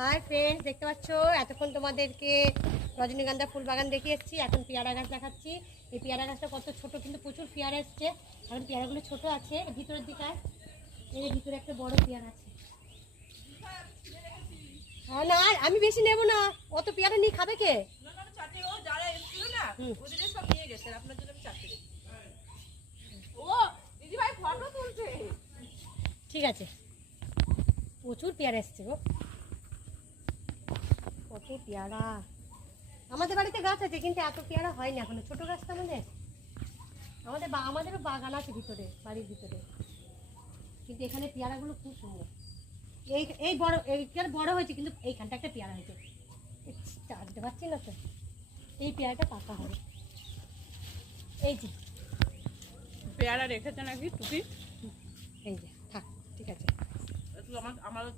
Hi friends, দেখতে পাচ্ছ এতক্ষণ তোমাদেরকে রজনীগন্ধা ফুল বাগান দেখিয়ে এসেছি। এখন পেয়ারা গাছ দেখাচ্ছি। এই পেয়ারা গাছটা কত ছোট, কিন্তু প্রচুর পেয়ারা এসছে। এখন পেয়ারাগুলো ছোট আছে ভিতরের দিকে। এই ভিতরে একটা বড় পেয়ারা আছে। হ্যাঁ, না আমি বেশি নেব না, অত পেয়ারা নিয়ে খাবে কে? ঠিক আছে, প্রচুর পেয়ারা এসছে গো, কত পেয়ারা। আমাদের বাড়িতে গাছ আছে কিন্তু এত পেয়ারা হয়নি এখনো, ছোট গাছটা আমাদেরও বাগান আছে ভিতরে, বাড়ির ভিতরে, কিন্তু এখানে পেয়ারাগুলো খুব সুন্দর। এই বড় এইটার বড় হয়েছে, কিন্তু এইখানটা একটা পেয়ারা হয়েছে, চাটতে পারছি না তো। এই পেয়ারাটা পাকা হবে। এই যে পেয়ারা রেখেছে নাকি টুপি, এই যে থাক, ঠিক আছে। আমার